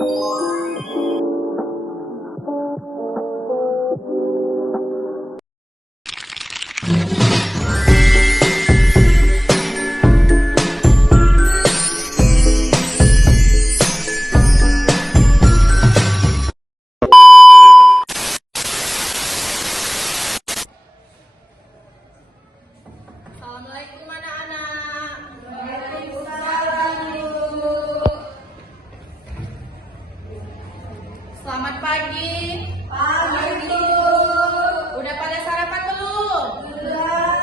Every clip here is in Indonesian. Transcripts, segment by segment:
Assalamualaikum anak-anak. Waalaikumsalam, Ibu. Selamat pagi. Pagi, Bu. Udah pada sarapan belum? Sudah.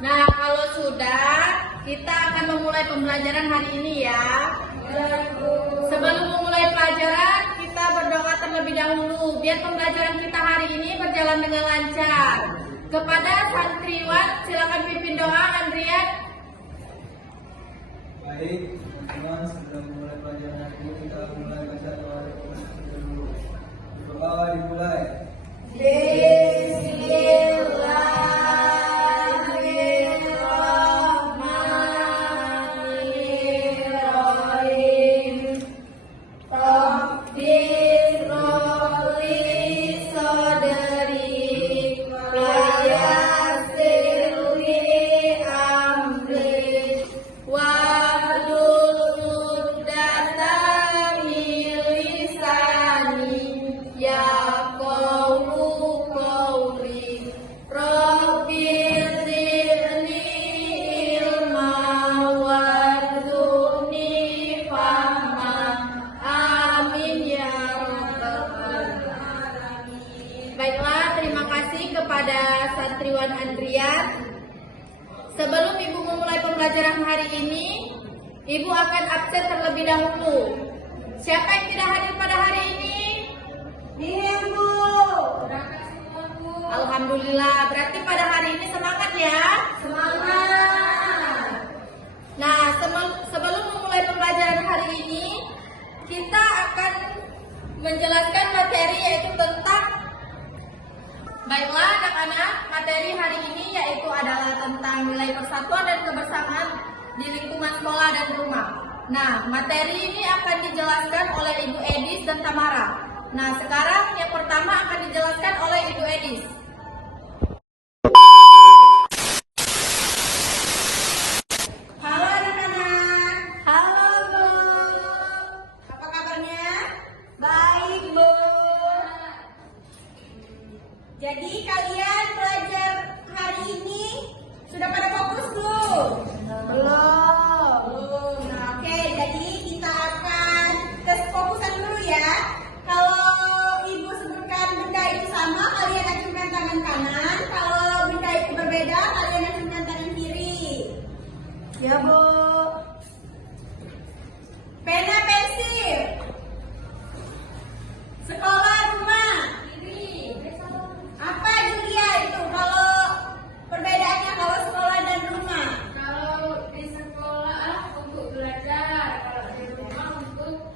Nah, kalau sudah, kita akan memulai pembelajaran hari ini ya. Sebelum memulai pelajaran, kita berdoa terlebih dahulu biar pembelajaran kita hari ini berjalan dengan lancar. Kepada santriwan, silakan pimpin doa, Andrian. Baik, teman-teman, sebelum mulai pelajaran hari ini kita mulai baca doa dulu. Berdoa dimulai. Bismillahirrahmanirrahim. Rabbi shrahli sadri wa yassir li amri wahlul 'uqdatam min lisani yafqahu qawli. Rabbi zidni ilma warzuqni fahma. Amin ya rabbal alamin. Baiklah, terima kasih kepada santriwan Andrian. Sebelum Ibu memulai pembelajaran hari ini, Ibu akan absen terlebih dahulu. Siapa yang tidak hadir pada hari ini? Ibu. Alhamdulillah, berarti pada hari ini semangat ya. Semangat. Nah, sebelum memulai pembelajaran hari ini, kita akan menjelaskan materi yaitu tentang. Baiklah anak-anak, materi hari ini yaitu adalah tentang nilai persatuan dan kebersamaan di lingkungan sekolah dan rumah. Nah, materi ini akan dijelaskan oleh Ibu Edis dan Tamara. Nah, sekarang yang pertama akan dijelaskan oleh Ibu Edis. Halo anak-anak. Halo, Bu. Apa kabarnya? Baik, Bu. Jadi kalian belajar hari ini sudah pada fokus belum? Belum. Nah, oke, jadi kita akan tes fokusan dulu ya. Kalau Ibu sebutkan benda itu sama, kalian acungkan tangan kanan. Kalau benda itu berbeda, kalian acungkan tangan kiri. Ya, Bu. Pena, pensil. Sekolah, rumah. Apa Julia itu kalau perbedaannya kalau sekolah dan rumah? Kalau di sekolah untuk belajar, kalau di rumah untuk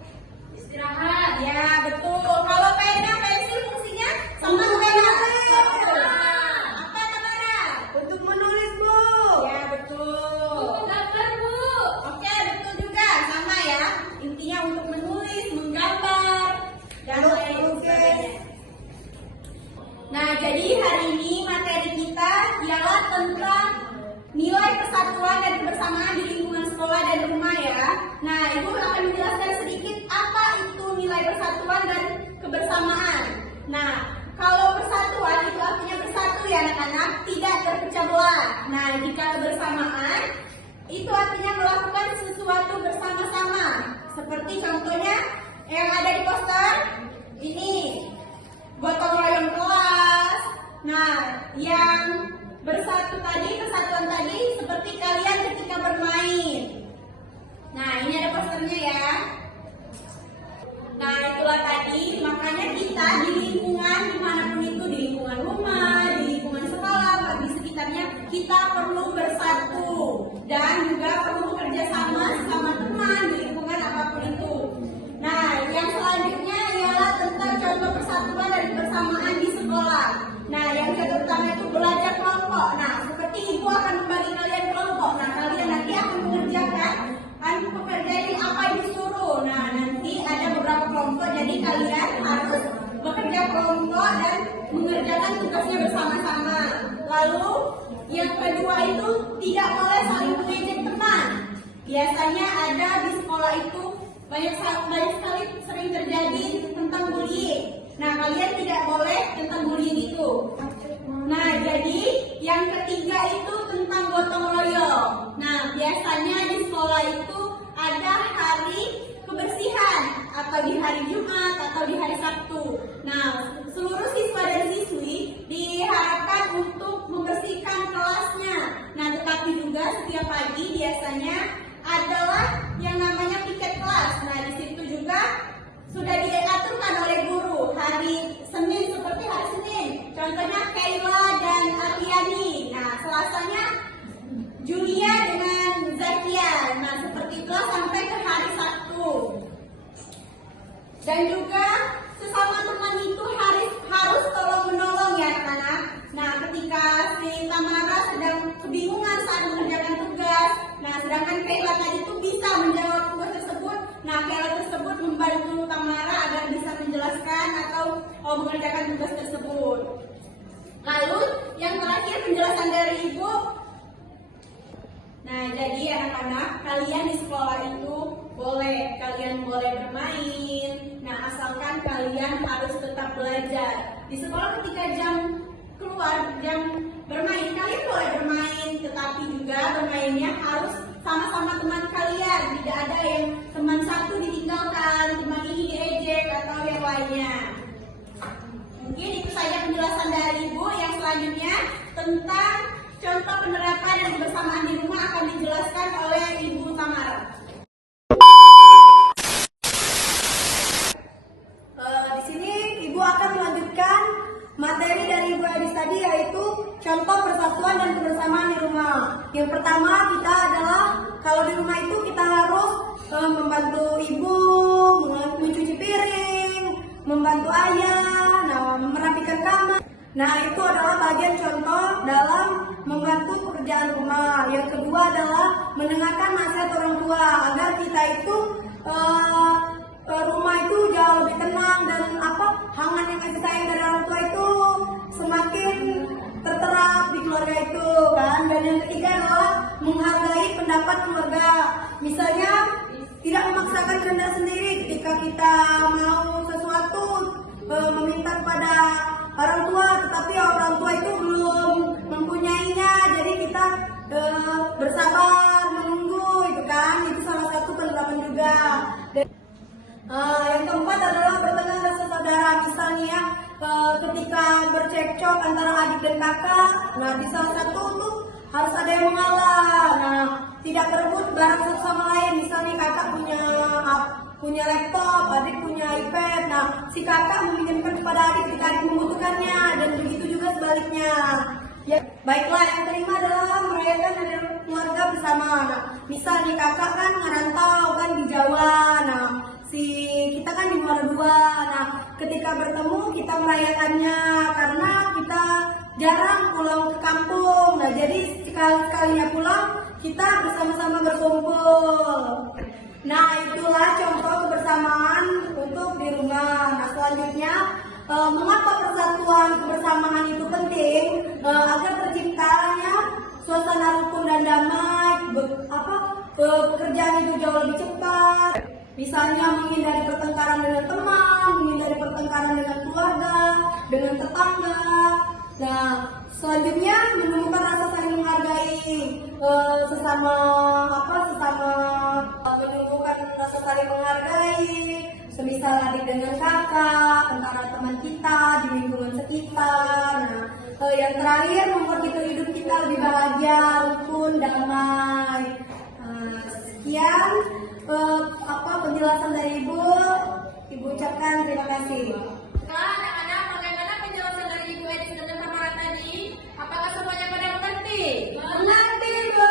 istirahat. Ya, betul. Kalau pena, pensil fungsinya sama pena. Apa Tamara? Untuk menulis, Bu. Ya, betul. Gambar, Bu. Oke, betul juga. Sama ya. Intinya untuk menulis, menggambar, dan lain sebagainya. Nah, jadi hari ini materi kita ialah tentang nilai persatuan dan kebersamaan di lingkungan sekolah dan rumah ya. Nah, Ibu akan menjelaskan sedikit apa itu nilai persatuan dan kebersamaan. Nah, kalau persatuan itu artinya bersatu ya anak-anak, tidak terpecah belah. Nah, jika kebersamaan itu artinya melakukan sesuatu bersama-sama. Seperti contohnya yang ada di poster ini, gotong royong kelas. Nah, yang bersatu tadi, kesatuan tadi seperti kalian ketika bermain. Nah, ini ada posternya ya. Nah, itulah tadi, makanya kita di lingkungan dimanapun itu, di lingkungan rumah, di lingkungan sekolah, di sekitarnya, kita perlu bersatu dan juga perlu bekerja sama sesama teman di lingkungan apapun itu. Nah, yang selanjutnya ialah tentang contoh persatuan dan kebersamaan di sekolah. Nah, yang terutama itu belajar kelompok. Nah, seperti Ibu akan membagi kalian kelompok. Nah, kalian nanti akan mengerjakan tugasnya bersama-sama. Lalu yang kedua itu tidak boleh saling mengejek teman. Biasanya ada di sekolah itu banyak sekali sering terjadi tentang bullying. Nah, kalian tidak boleh tentang bullying itu. Nah, jadi yang ketiga itu tentang gotong royong. Nah, biasanya di sekolah itu ada hari kebersihan atau di hari Jumat atau di hari Sabtu. Nah, seluruh siswa dan siswi diharapkan untuk membersihkan kelasnya. Nah, tetapi juga setiap pagi biasanya adalah yang namanya piket kelas. Nah, di situ juga sudah diaturkan oleh guru hari Senin seperti hari Senin. Contohnya Kayla dan Ariani. Nah, Selasanya Julia dengan Zakia. Nah, seperti itulah sampai ke hari Sabtu. Dan juga sesama teman itu harus tolong menolong ya anak-anak. Nah, ketika si Tamara sedang kebingungan saat mengerjakan tugas, nah sedangkan Kayla tadi itu bisa menjawab tugas tersebut. Nah, Kayla tersebut membantu Tamara agar bisa menjelaskan atau mengerjakan tugas tersebut. Lalu yang terakhir penjelasan dari ibu. Nah, jadi anak-anak, kalian di sekolah itu kalian boleh bermain. Nah, asalkan kalian harus tetap belajar. Di sekolah ketika jam bermain, kalian boleh bermain, tetapi juga bermainnya harus sama-sama teman kalian. Tidak ada yang teman satu ditinggalkan, teman ini diejek atau yang lainnya. Mungkin itu saja penjelasan dari ibu. Yang selanjutnya tentang contoh penerapan dan kebersamaan di rumah akan dijelaskan oleh Ibu Tamara. Di sini Ibu akan melanjutkan materi dari Ibu Adis tadi, yaitu contoh persatuan dan kebersamaan di rumah. Yang pertama kita adalah kalau di rumah itu kita harus membantu ibu, mencuci piring, membantu ayah, merapikan kamar. Nah, itu adalah bagian contoh dalam membantu pekerjaan rumah. Yang kedua adalah mendengarkan nasihat orang tua agar kita itu rumah itu jauh lebih tenang dan hangat yang kasih sayang dari orang tua itu semakin terterap di keluarga itu kan. Dan yang ketiga adalah menghargai pendapat keluarga. Misalnya tidak memaksakan kehendak sendiri ketika kita mau sesuatu meminta kepada orang tua, tetapi orang tua itu belum mempunyainya, jadi kita bersabar menunggu, itu kan, itu salah satu penerapan juga. Dan, yang keempat adalah bertengkar rasa saudara. Misalnya ketika bercekcok antara adik dan kakak, nah di salah satu tuh harus ada yang mengalah. Nah, tidak berebut barang satu sama lain. Misalnya kakak punya laptop, adik punya iPad. Nah, si kakak meminjamkan kepada adik ketika adik membutuhkannya, dan begitu juga sebaliknya. Ya, baiklah, yang kelima adalah merayakan hari keluarga bersama. Nah, misalnya kakak kan ngerantau kan di Jawa. Nah, kita kan di Muara Dua. Nah, ketika bertemu kita merayakannya karena kita jarang pulang ke kampung. Nah, jadi sekali-sekalinya pulang kita bersama-sama berkumpul. Nah, itulah contoh kebersamaan untuk di rumah. Nah, selanjutnya mengapa persatuan kebersamaan itu penting? Agar terciptanya suasana rukun dan damai, pekerjaan itu jauh lebih cepat. Misalnya menghindari pertengkaran dengan teman, menghindari pertengkaran dengan keluarga, dengan tetangga. Nah, selanjutnya menemukan rasa saling menghargai sesama menemukan rasa saling menghargai, semisal adik dengan kakak, antara teman kita di lingkungan sekitar. Nah, yang terakhir membuat hidup kita lebih bahagia, rukun, damai. Sekian penjelasan dari Ibu ucapkan terima kasih. Sekarang anak-anak, bagaimana penjelasan dari Ibu Edis dan Tamara tadi? Apakah semuanya pada mengerti? Mengerti, Bu.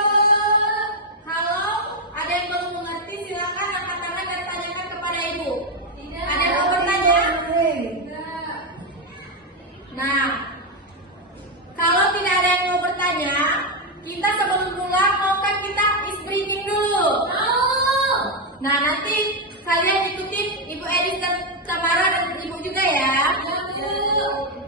Kalau ada yang belum mengerti, silakan angkat tangan dan tanyakan kepada Ibu. Tidak. Ada yang mau bertanya? Tidak. Nah, kalau tidak ada yang mau bertanya, kita sebelum pulang maukah kita briefing dulu? Nah, nanti kalian ikutin Ibu Edis dan Tamara dan Ibu juga ya. Ya, Bu.